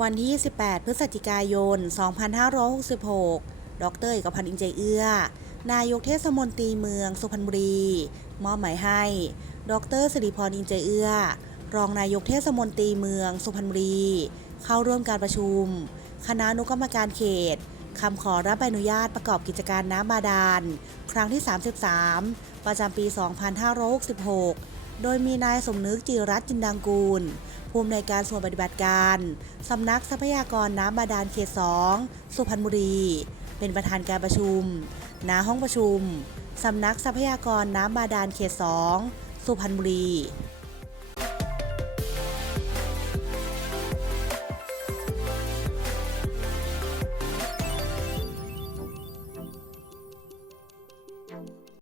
วันที่ 28 พฤศจิกายน 2566 ดรเอกพันธ์อินใจเอื้อ นายกเทศมนตรีเมืองสุพรรณบุรี มอบหมายให้ ดรสิริพรอินใจเอื้อ รองนายกเทศมนตรีเมืองสุพรรณบุรี เข้าร่วมการประชุม คณะนุกรรมการเขตคำขอรับใบอนุญาตประกอบกิจการน้ำบาดาล ครั้งที่ 33 ประจำปี 2566 โดยมีนายสมนึกจิรัตจินดังกูล ผู้อำนวยการส่วนปฏิบัติการสำนักทรัพยากรน้ำบาดาลเขต2สุพรรณบุรี เป็นประธานการประชุม ณ ห้องประชุมสำนักทรัพยากรน้ำบาดาลเขต2สุพรรณบุรี